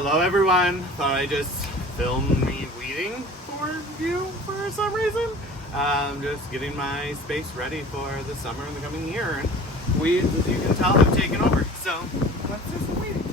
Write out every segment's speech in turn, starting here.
Hello everyone, thought I'd just film me weeding for you for some reason. Just getting my space ready for the summer and the coming year. And weeds, as you can tell, have taken over. So let's do some weeding.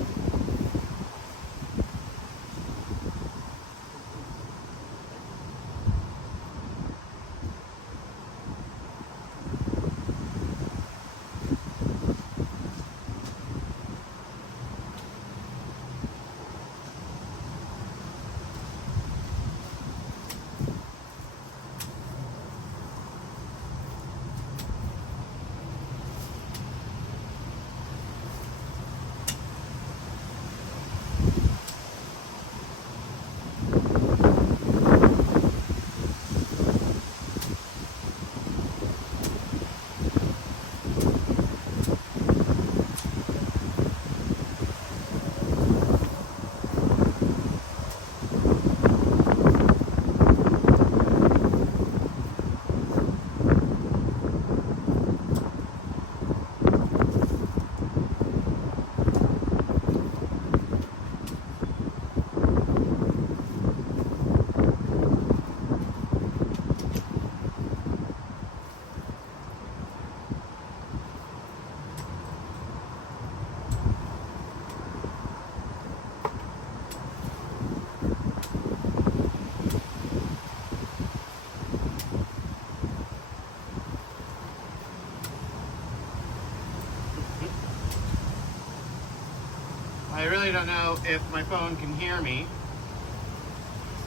I really don't know if my phone can hear me.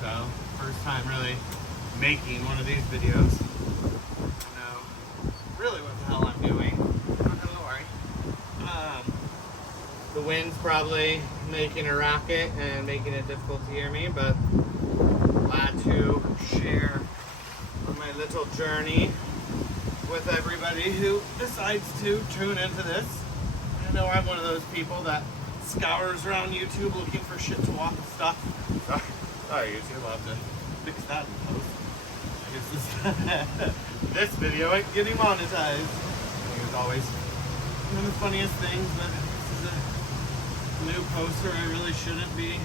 So, first time really making one of these videos. I don't know really what the hell I'm doing. Don't worry. The wind's probably making a racket and making it difficult to hear me, but glad to share my little journey with everybody who decides to tune into this. I know I'm one of those people that scours around YouTube looking for shit to watch and stuff. Sorry YouTube, I'll have to fix that in post. I guess this video ain't getting monetized. I think it's always one of the funniest things, but this is a new poster. I really shouldn't be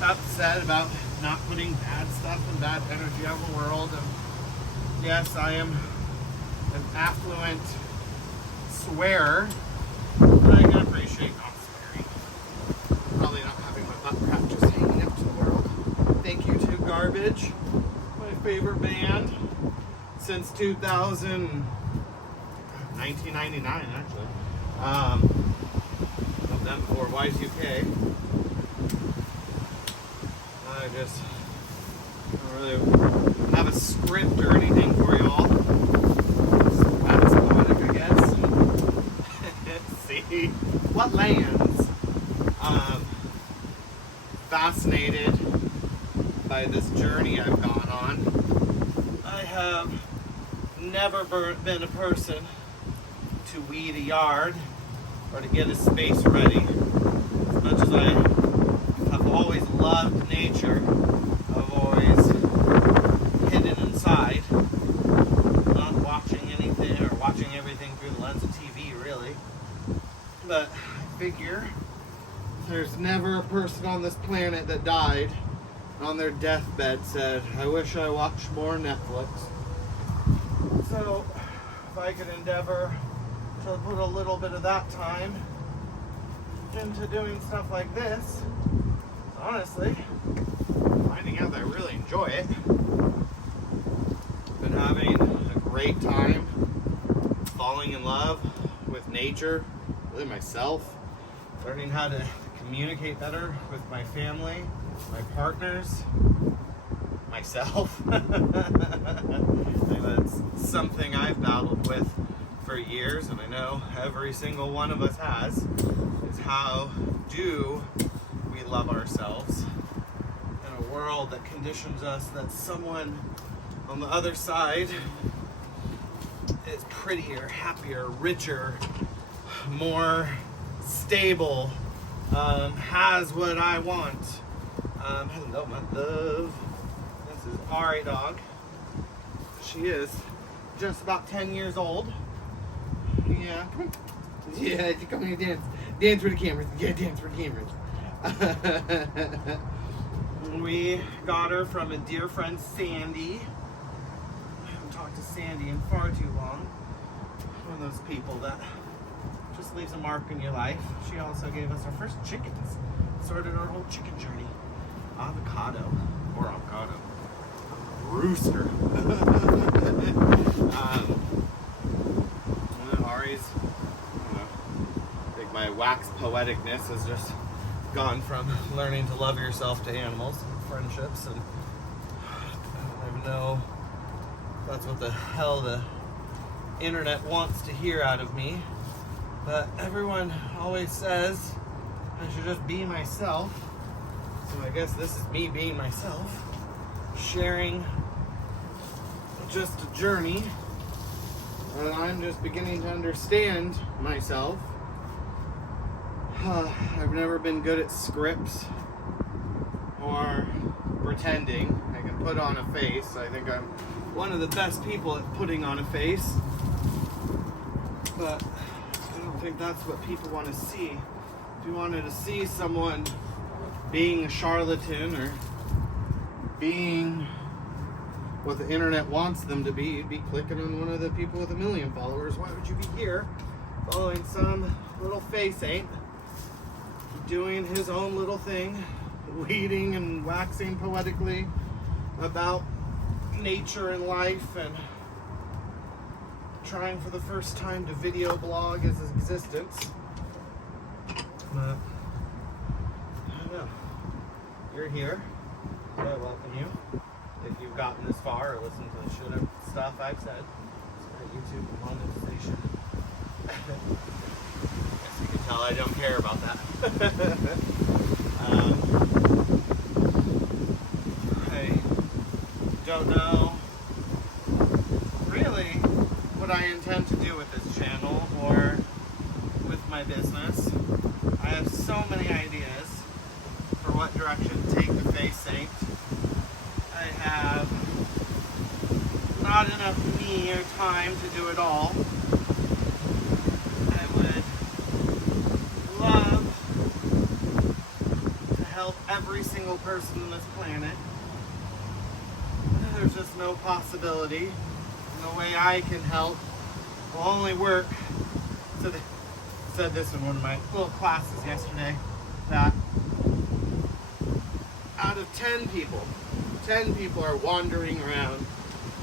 upset about not putting bad stuff and bad energy out in the world. And yes, I am an affluent swearer, but I can appreciate not swearing. Probably not having my butt crack just hanging out to the world. Thank you to Garbage, my favorite band since 1999 actually. Of them before Y2K. I just don't really have a script or anything for y'all. That's poetic, I guess. See what lands. Fascinated by this journey I've gone on. I have never been a person to weed a yard or to get a space ready. As much as I have always loved nature, I've always hidden inside, not watching anything or watching everything through the lens of TV, really. But I figure there's never a person on this planet that died and on their deathbed said, I wish I watched more Netflix. So if I could endeavor to put a little bit of that time into doing stuff like this, honestly, finding out that I really enjoy it. Been having a great time falling in love with nature, really myself, learning how to communicate better with my family, my partners, myself. That's something I've battled with for years, and I know every single one of us has, is how do we love ourselves in a world that conditions us that someone on the other side is prettier, happier, richer, more stable, has what I want. Hello, my love. This is Ari Dog. She is just about 10 years old. Yeah, come on. Yeah, come here, dance. Dance for the cameras. Yeah, dance for the cameras. We got her from a dear friend, Sandy. I haven't talked to Sandy in far too long. One of those people that just leaves a mark in your life. She also gave us our first chickens. Started our whole chicken journey. Avocado. Rooster. Ari's, I think my wax poeticness has just gone from learning to love yourself to animals, friendships, and I don't even know if that's what the hell the internet wants to hear out of me. But everyone always says I should just be myself. So I guess this is me being myself, sharing just a journey, and I'm just beginning to understand myself. I've never been good at scripts or pretending. I can put on a face. I think I'm one of the best people at putting on a face, but I don't think that's what people want to see. If you wanted to see someone being a charlatan or being what the internet wants them to be, you'd be clicking on one of the people with 1 million followers. Why would you be here following some little face ain't doing his own little thing, weeding and waxing poetically about nature and life, and trying for the first time to video blog his existence? But I don't know. You're here, so I welcome you. If you've gotten this far or listened to the shit of stuff I've said, YouTube monetization. As you can tell, I don't care about that. I don't know really what I intend to do with this channel or with my business. I have so many ideas for what direction to take the Face Saint. I have not enough me or time to do it all. I would love to help every single person on this planet. There's just no possibility. No way I can help will only work. So they said this in one of my little classes yesterday, that out of 10 people are wandering around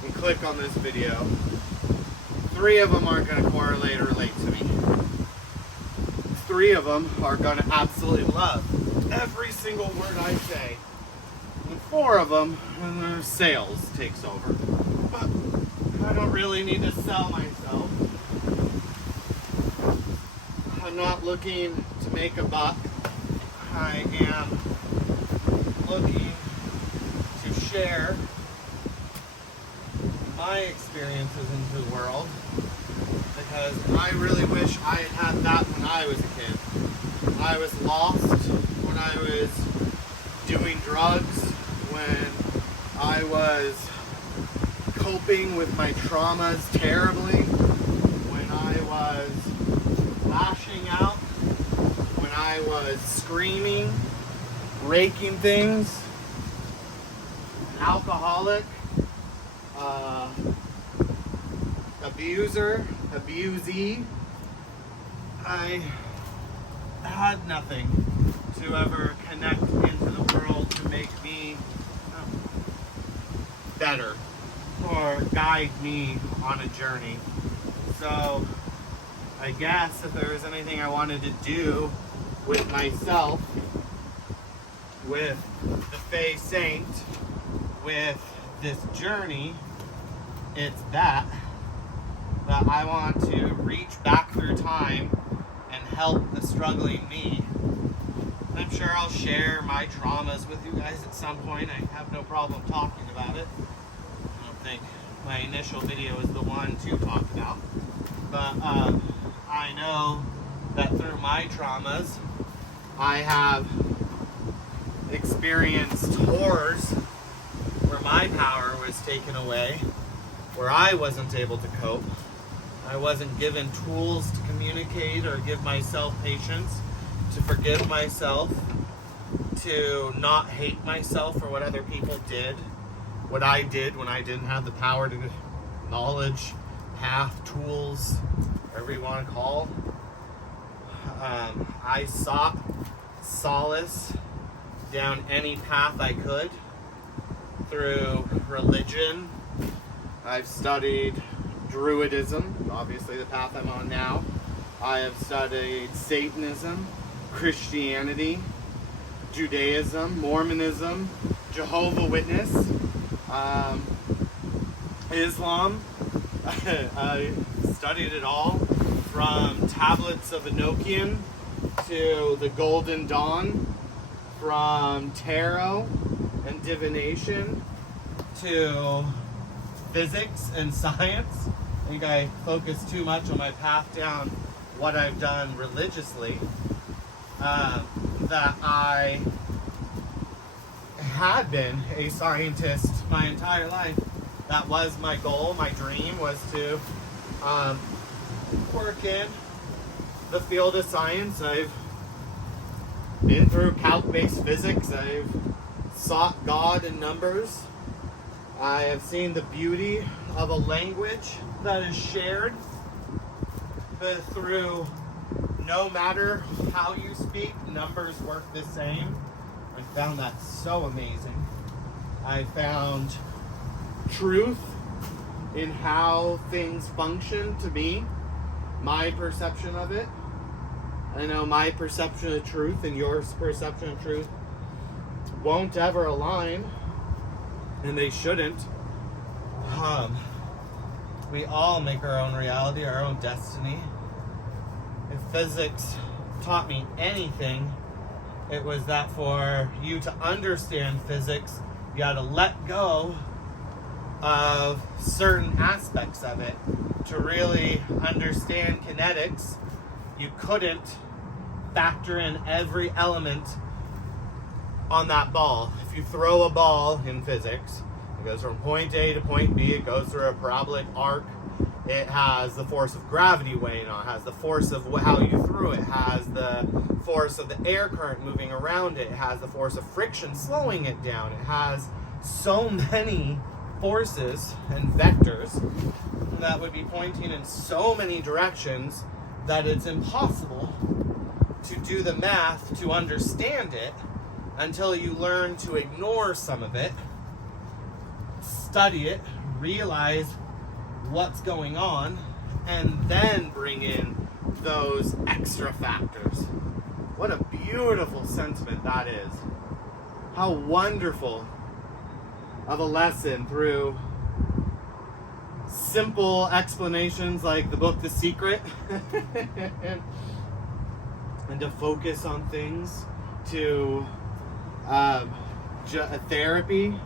and click on this video. 3 of them aren't going to correlate or relate to me. 3 of them are going to absolutely love every single word I say. And 4 of them, and their sales takes over. But I don't really need to sell myself. I'm not looking to make a buck. I am looking to share my experiences into the world, because I really wish I had had that when I was a kid. When I was lost, when I was doing drugs, when I was coping with my traumas terribly, when I was lashing out, when I was screaming, breaking things, an alcoholic, abuser, abusee. I had nothing to ever connect into the world to make me better or guide me on a journey. So I guess if there was anything I wanted to do with myself, with the Fae Saint, with this journey, it's that I want to reach back through time and help the struggling me. I'm sure I'll share my traumas with you guys at some point. I have no problem talking about it. I don't think my initial video is the one to talk about. But I know that through my traumas, I have experienced horrors where my power was taken away, where I wasn't able to cope. I wasn't given tools to communicate or give myself patience, to forgive myself, to not hate myself for what other people did, what I did when I didn't have the power to knowledge, path, tools, whatever you want to call. I sought solace down any path I could through religion. I've studied Druidism, obviously the path I'm on now. I have studied Satanism, Christianity, Judaism, Mormonism, Jehovah's Witness, Islam. I studied it all, from tablets of Enochian to the Golden Dawn, from tarot and divination to physics and science. I think I focused too much on my path down what I've done religiously, that I had been a scientist my entire life. That was my goal. My dream was to work in the field of science. I've been through calc-based physics. I've sought God in numbers. I have seen the beauty of a language that is shared, but through no matter how you speak, numbers work the same. I found that so amazing. I found truth in how things function to me, my perception of it. I know my perception of truth and your perception of truth won't ever align, and they shouldn't. We all make our own reality, our own destiny. If physics taught me anything, it was that for you to understand physics, you got to let go of certain aspects of it. To really understand kinetics, you couldn't factor in every element on that ball. If you throw a ball in physics, it goes from point A to point B, it goes through a parabolic arc. It has the force of gravity weighing on it, has the force of how you threw it, has the force of the air current moving around it, it has the force of friction slowing it down. It has so many forces and vectors that would be pointing in so many directions that it's impossible to do the math to understand it until you learn to ignore some of it, study it, realize what's going on, and then bring in those extra factors. What a beautiful sentiment that is. How wonderful of a lesson through simple explanations like the book The Secret and to focus on things, to therapy,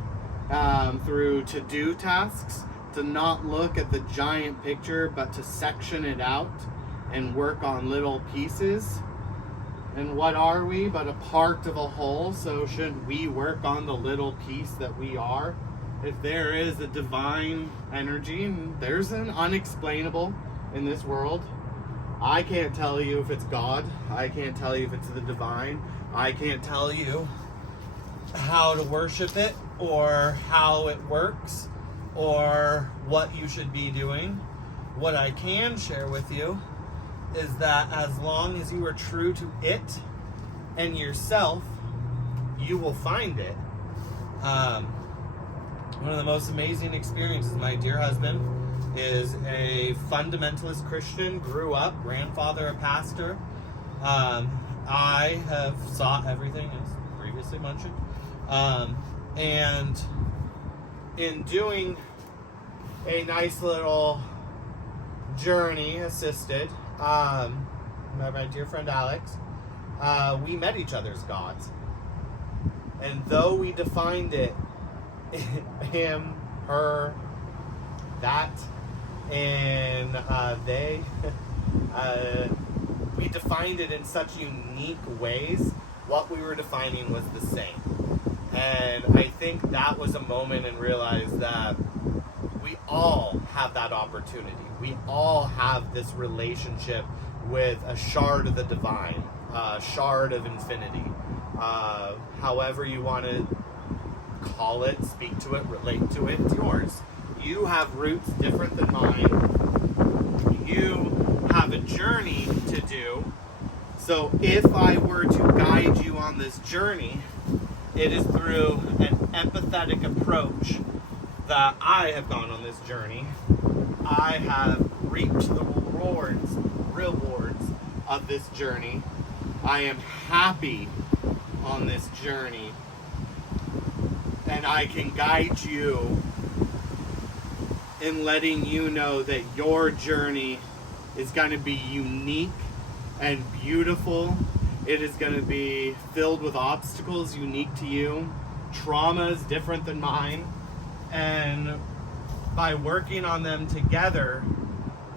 through to-do tasks, to not look at the giant picture but to section it out and work on little pieces. And what are we but a part of a whole? So shouldn't we work on the little piece that we are? If there is a divine energy, and there's an unexplainable in this world, I can't tell you if it's God. I can't tell you if it's the divine. I can't tell you how to worship it or how it works or what you should be doing. What I can share with you is that as long as you are true to it and yourself, you will find it. One of the most amazing experiences, my dear husband is a fundamentalist Christian, grew up, grandfather a pastor. I have sought everything, as previously mentioned. And in doing a nice little journey, assisted, by my dear friend Alex, we met each other's gods. And though we defined it, him, her, that, and they, we defined it in such unique ways, what we were defining was the same. And I think that was a moment and realized that we all have that opportunity. We all have this relationship with a shard of the divine, a shard of infinity. however you want to call it, speak to it, relate to it, it's yours. You have roots different than mine. You have a journey to do. So if I were to guide you on this journey, it is through an empathetic approach that I have gone on this journey. I have reaped the rewards of this journey. I am happy on this journey. And I can guide you in letting you know that your journey is going to be unique and beautiful. It is going to be filled with obstacles unique to you, traumas different than mine, and by working on them together,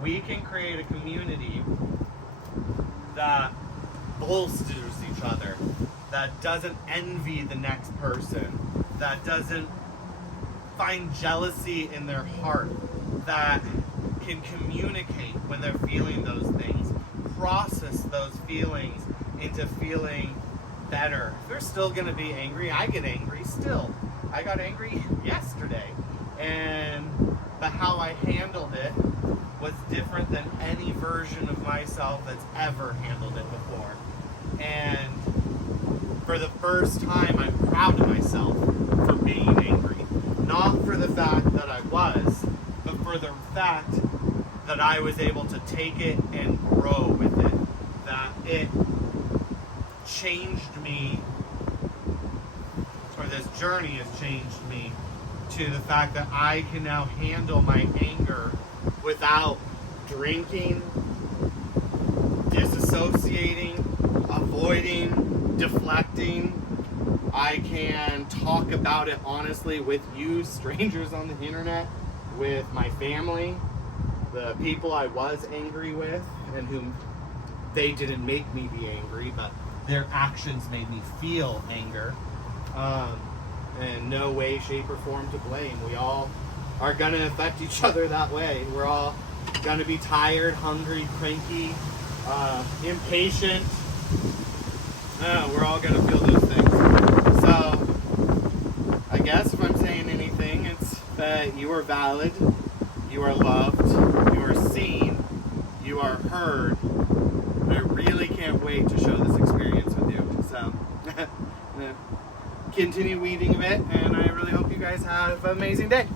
we can create a community that bolsters each other, that doesn't envy the next person, that doesn't find jealousy in their heart, that can communicate when they're feeling those things, process those feelings into feeling better. If they're still going to be angry, I get angry still. I got angry yesterday, but how I handled it was different than any version of myself that's ever handled it before. And for the first time, I'm proud of myself for being angry. Not for the fact that I was, but for the fact that I was able to take it and grow with it. That it changed me, or this journey has changed me to the fact that I can now handle my anger without drinking, disassociating, avoiding, deflecting. I can talk about it honestly with you, strangers on the internet, with my family, the people I was angry with, and whom they didn't make me be angry, but their actions made me feel anger. In no way, shape, or form to blame. We all are going to affect each other that way. We're all going to be tired, hungry, cranky, impatient. We're all going to feel those things. So, I guess if I'm saying anything, it's that you are valid, you are loved, you are seen, you are heard. I really can't wait to share this experience with you. So, continue weeding of it, and I really hope you guys have an amazing day.